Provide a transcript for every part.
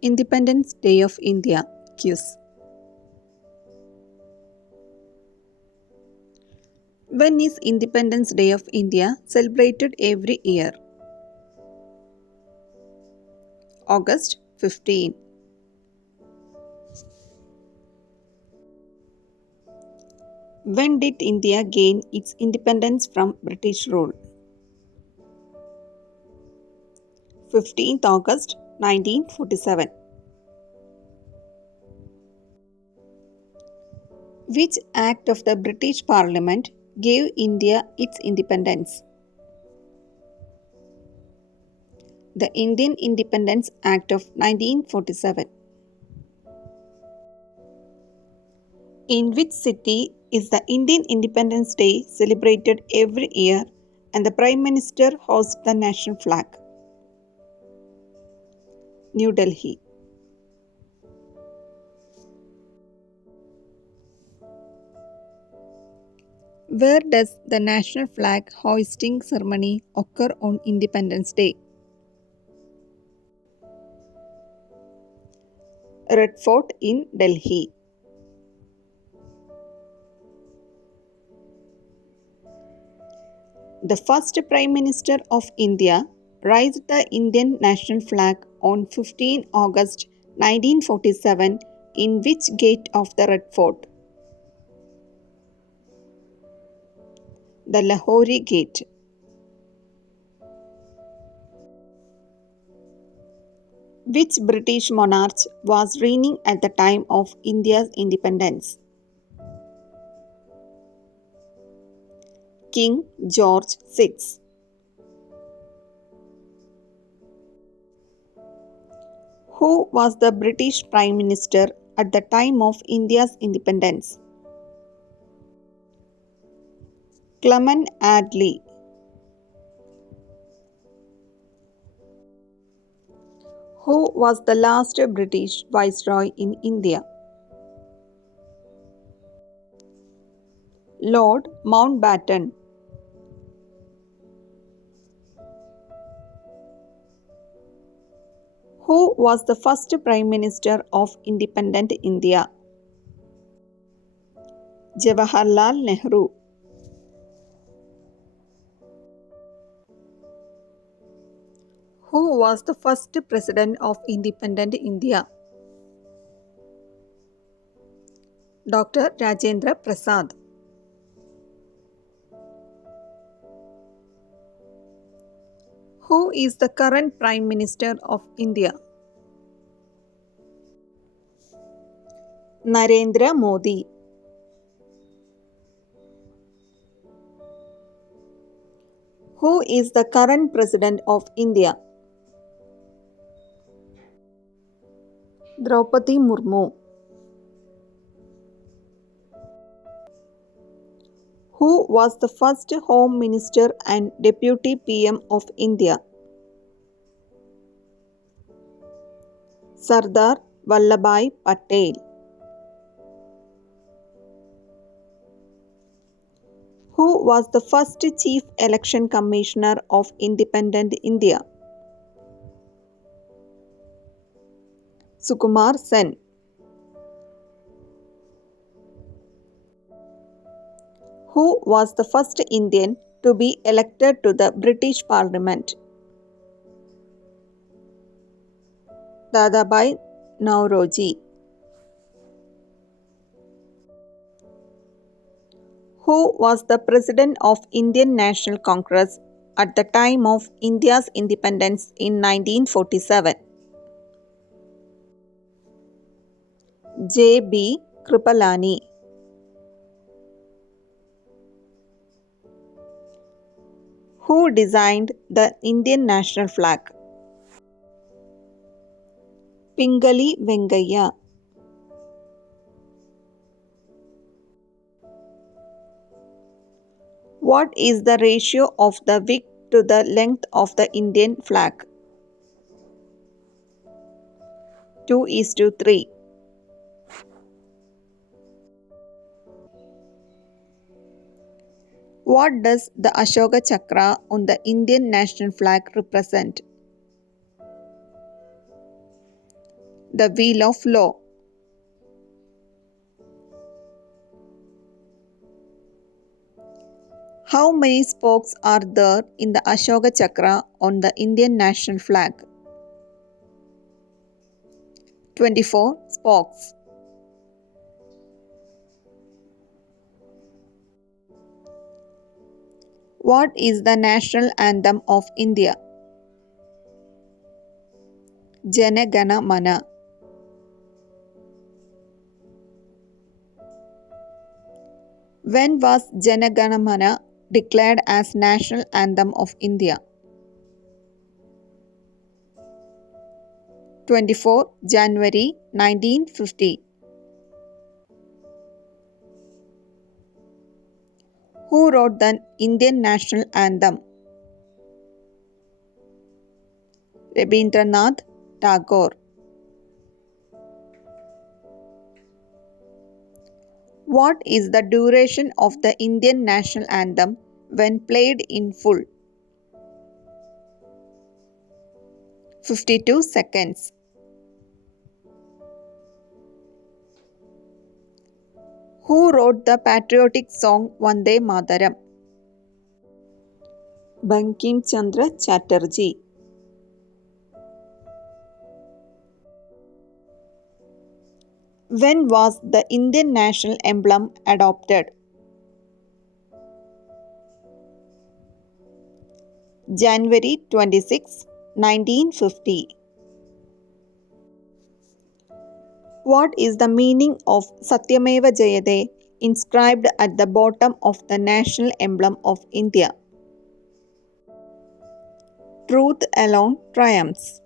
Independence Day of India quiz. When is Independence Day of India celebrated every year? August 15. When did India gain its independence from British rule? 15th August 1947. Which act of the British Parliament gave India its independence? The Indian Independence Act of 1947. In which city is the Indian Independence Day celebrated every year and the Prime Minister hosts the national flag? New Delhi. Where does the national flag hoisting ceremony occur on Independence Day? Red Fort in Delhi. The first Prime Minister of India raised the Indian national flag on 15 August 1947 in which gate of the Red Fort? The Lahori Gate. Which British monarch was reigning at the time of India's independence? King George VI. Who was the British Prime Minister at the time of India's independence? Clement Attlee. Who was the last British Viceroy in India? Lord Mountbatten. Who was the first Prime Minister of independent India? Jawaharlal Nehru. Who was the first President of independent India? Dr. Rajendra Prasad. Who is the current Prime Minister of India? Narendra Modi. Who is the current President of India? Draupadi Murmu. Who was the first Home Minister and Deputy PM of India? Sardar Vallabhbhai Patel. Who was the first Chief Election Commissioner of independent India? Sukumar Sen. Who was the first Indian to be elected to the British Parliament? Dadabhai Naoroji. Who was the President of Indian National Congress at the time of India's independence in 1947? J. B. Kripalani. Who designed the Indian national flag? Pingali Vengayya. What is the ratio of the width to the length of the Indian flag? 2:3. What does the Ashoka Chakra on the Indian national flag represent? the wheel of law? How many spokes are there in the Ashoka Chakra on the Indian national flag? 24 spokes. What is the national anthem of India? Jana Gana Mana. When was Jana Gana Mana declared as national anthem of India? 24 January 1950. Who wrote the Indian national anthem? Rabindranath Tagore. What is the duration of the Indian national anthem when played in full? 52 seconds. Who wrote the patriotic song Vande Mataram? Bankim Chandra Chatterjee. When was the Indian national emblem adopted? January 26, 1950. What is the meaning of Satyameva Jayate inscribed at the bottom of the national emblem of India? Truth alone triumphs.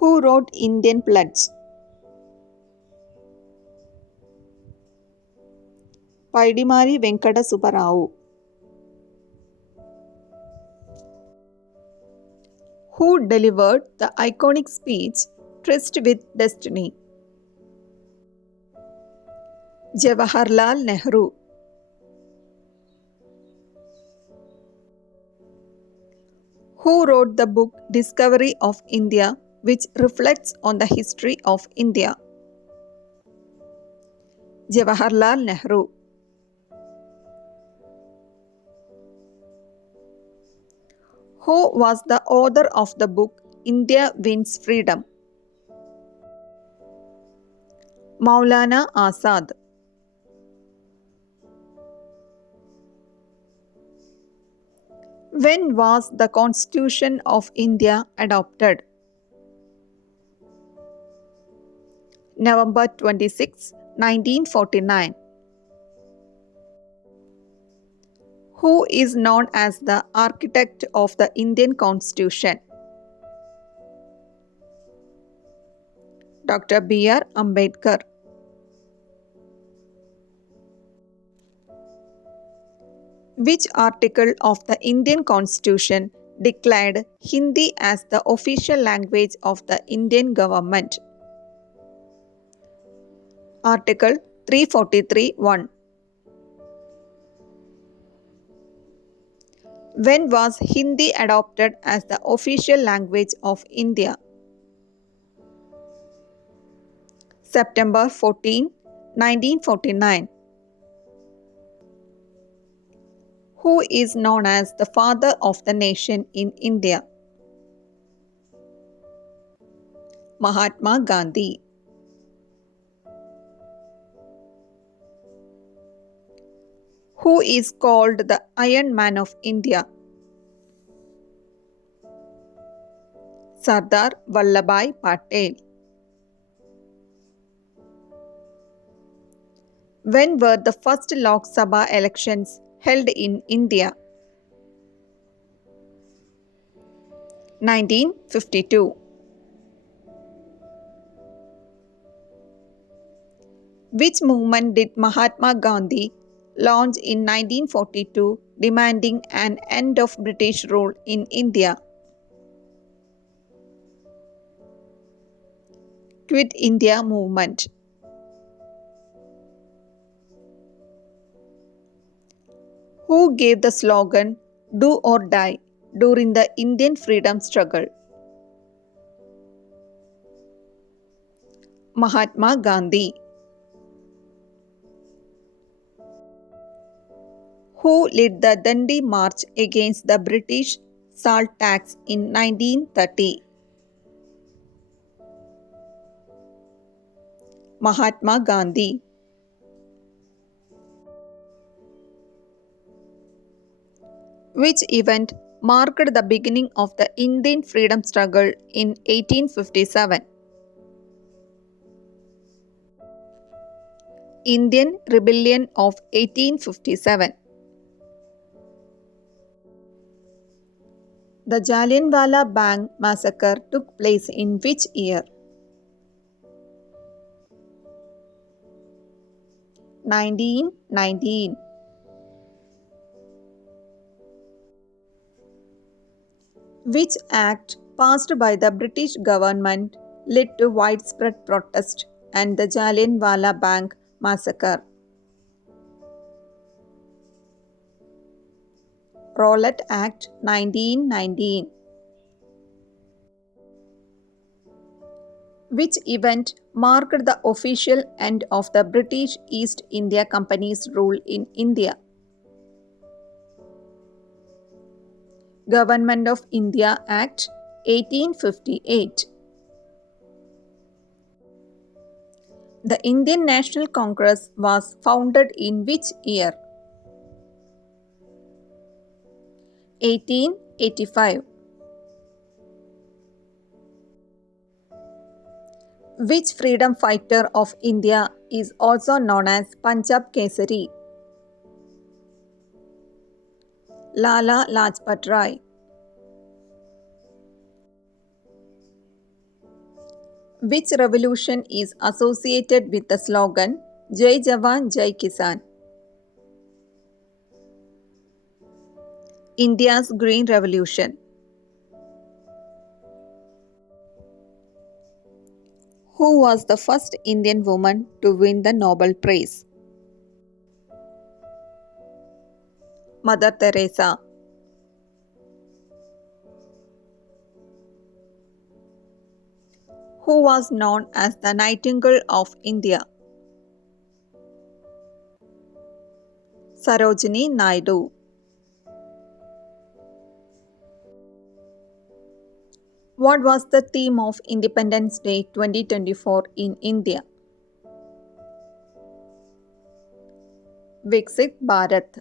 Who wrote Indian Pledge? Paidimari Venkata Subbarao. Who delivered the iconic speech Tryst with Destiny? Jawaharlal Nehru. Who wrote the book Discovery of India, which reflects on the history of India? Jawaharlal Nehru. Who was the author of the book India Wins Freedom? Maulana Azad. When was the Constitution of India adopted? November 26, 1949. Who is known as the architect of the Indian Constitution? Dr. B.R. Ambedkar. Which article of the Indian Constitution declared Hindi as the official language of the Indian government? Article 343(1). When was Hindi adopted as the official language of India? September 14, 1949. Who is known as the father of the nation in India? Mahatma Gandhi. Who is called the Iron Man of India? Sardar Vallabhbhai Patel. When were the first Lok Sabha elections held in India? 1952. Which movement did Mahatma Gandhi launch in 1942 demanding an end of British rule in India? Quit India Movement. Who gave the slogan "Do or Die" during the Indian freedom struggle? Mahatma Gandhi. Who led the Dandi March against the British salt tax in 1930? Mahatma Gandhi. Which event marked the beginning of the Indian freedom struggle in 1857? Indian Rebellion of 1857. The Jallianwala Bagh massacre took place in which year? 1919. Which act passed by the British government led to widespread protest and the Jallianwala Bagh massacre? Rowlatt Act 1919. Which event marked the official end of the British East India Company's rule in India? Government of India Act 1858. The Indian National Congress was founded in which year? 1885. Which freedom fighter of India is also known as Punjab Kesari? Lala Lajpat Rai. Which revolution is associated with the slogan Jai Jawan Jai Kisan? India's Green Revolution. Who was the first Indian woman to win the Nobel Prize? Mother Teresa. Who was known as the Nightingale of India? Sarojini Naidu. What was the theme of Independence Day 2024 in India? Viksit Bharat.